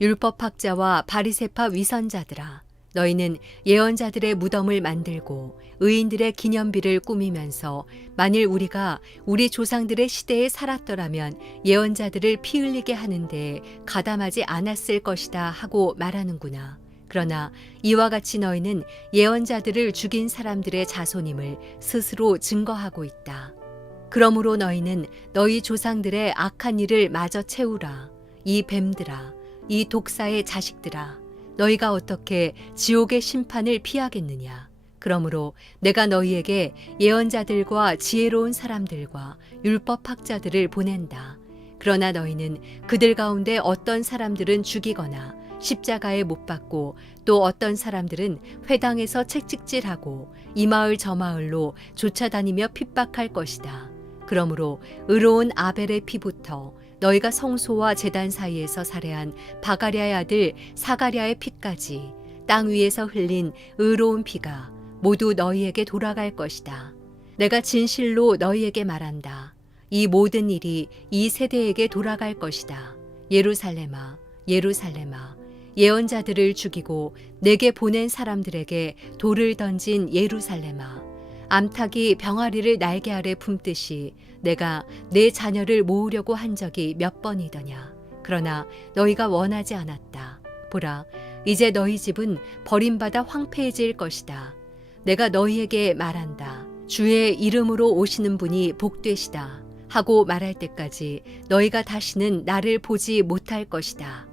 율법학자와 바리새파 위선자들아, 너희는 예언자들의 무덤을 만들고 의인들의 기념비를 꾸미면서 만일 우리가 우리 조상들의 시대에 살았더라면 예언자들을 피 흘리게 하는데 가담하지 않았을 것이다 하고 말하는구나. 그러나 이와 같이 너희는 예언자들을 죽인 사람들의 자손임을 스스로 증거하고 있다. 그러므로 너희는 너희 조상들의 악한 일을 마저 채우라. 이 뱀들아, 이 독사의 자식들아, 너희가 어떻게 지옥의 심판을 피하겠느냐. 그러므로 내가 너희에게 예언자들과 지혜로운 사람들과 율법학자들을 보낸다. 그러나 너희는 그들 가운데 어떤 사람들은 죽이거나 십자가에 못 박고 또 어떤 사람들은 회당에서 채찍질하고 이 마을 저 마을로 쫓아다니며 핍박할 것이다. 그러므로 의로운 아벨의 피부터 너희가 성소와 제단 사이에서 살해한 바가랴의 아들 사가랴의 피까지 땅 위에서 흘린 의로운 피가 모두 너희에게 돌아갈 것이다. 내가 진실로 너희에게 말한다. 이 모든 일이 이 세대에게 돌아갈 것이다. 예루살렘아, 예루살렘아, 예언자들을 죽이고 내게 보낸 사람들에게 돌을 던진 예루살렘아, 암탉이 병아리를 날개 아래 품듯이 내가 내 자녀를 모으려고 한 적이 몇 번이더냐. 그러나 너희가 원하지 않았다. 보라, 이제 너희 집은 버림받아 황폐해질 것이다. 내가 너희에게 말한다. 주의 이름으로 오시는 분이 복되시다 하고 말할 때까지 너희가 다시는 나를 보지 못할 것이다.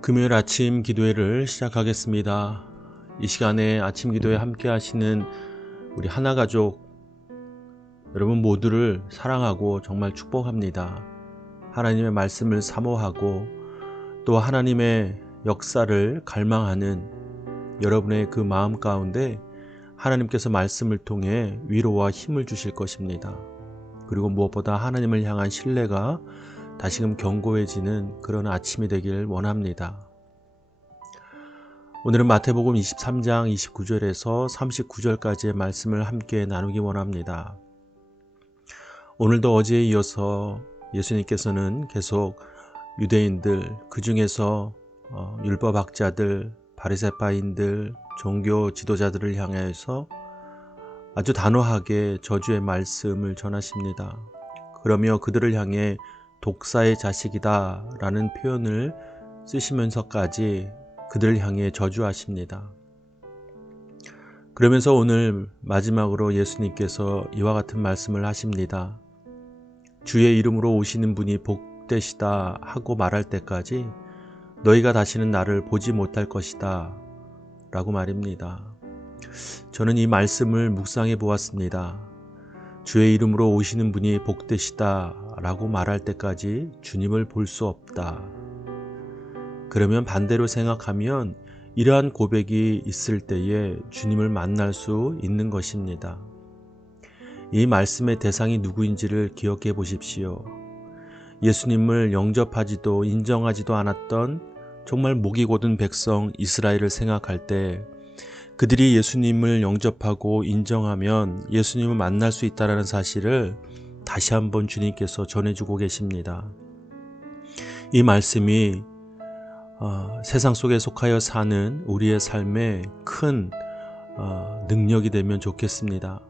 금요일 아침 기도회를 시작하겠습니다. 이 시간에 아침 기도에 함께 하시는 우리 하나가족 여러분 모두를 사랑하고 정말 축복합니다. 하나님의 말씀을 사모하고 또 하나님의 역사를 갈망하는 여러분의 그 마음 가운데 하나님께서 말씀을 통해 위로와 힘을 주실 것입니다. 그리고 무엇보다 하나님을 향한 신뢰가 다시금 견고해지는 그런 아침이 되길 원합니다. 오늘은 마태복음 23장 29절에서 39절까지의 말씀을 함께 나누기 원합니다. 오늘도 어제에 이어서 예수님께서는 계속 유대인들, 그 중에서 율법학자들, 바리새파인들, 종교 지도자들을 향해서 아주 단호하게 저주의 말씀을 전하십니다. 그러며 그들을 향해 독사의 자식이다 라는 표현을 쓰시면서까지 그들을 향해 저주하십니다. 그러면서 오늘 마지막으로 예수님께서 이와 같은 말씀을 하십니다. 주의 이름으로 오시는 분이 복되시다 하고 말할 때까지 너희가 다시는 나를 보지 못할 것이다 라고 말입니다. 저는 이 말씀을 묵상해 보았습니다. 주의 이름으로 오시는 분이 복되시다 라고 말할 때까지 주님을 볼 수 없다. 그러면 반대로 생각하면 이러한 고백이 있을 때에 주님을 만날 수 있는 것입니다. 이 말씀의 대상이 누구인지를 기억해 보십시오. 예수님을 영접하지도 인정하지도 않았던 정말 목이 곧은 백성 이스라엘을 생각할 때 그들이 예수님을 영접하고 인정하면 예수님을 만날 수 있다는 사실을 다시 한번 주님께서 전해주고 계십니다. 이 말씀이 세상 속에 속하여 사는 우리의 삶에 큰 능력이 되면 좋겠습니다.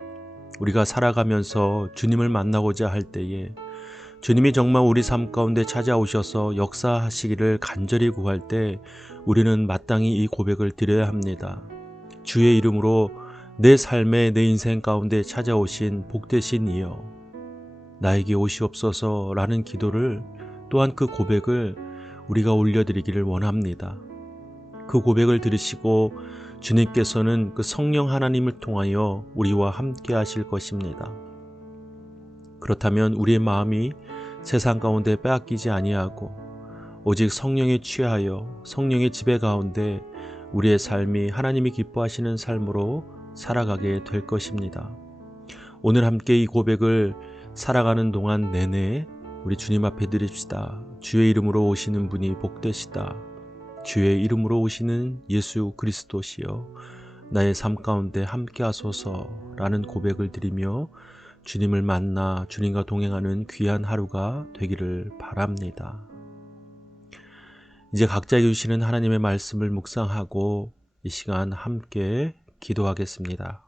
우리가 살아가면서 주님을 만나고자 할 때에 주님이 정말 우리 삶 가운데 찾아오셔서 역사하시기를 간절히 구할 때 우리는 마땅히 이 고백을 드려야 합니다. 주의 이름으로 내 삶에 내 인생 가운데 찾아오신 복되신 이여 나에게 오시옵소서 라는 기도를 또한 그 고백을 우리가 올려드리기를 원합니다. 그 고백을 들으시고 주님께서는 그 성령 하나님을 통하여 우리와 함께 하실 것입니다. 그렇다면 우리의 마음이 세상 가운데 빼앗기지 아니하고 오직 성령에 취하여 성령의 지배 가운데 우리의 삶이 하나님이 기뻐하시는 삶으로 살아가게 될 것입니다. 오늘 함께 이 고백을 살아가는 동안 내내 우리 주님 앞에 드립시다. 주의 이름으로 오시는 분이 복되시다. 주의 이름으로 오시는 예수 그리스도시여 나의 삶 가운데 함께 하소서 라는 고백을 드리며 주님을 만나 주님과 동행하는 귀한 하루가 되기를 바랍니다. 이제 각자에게 주시는 하나님의 말씀을 묵상하고 이 시간 함께 기도하겠습니다.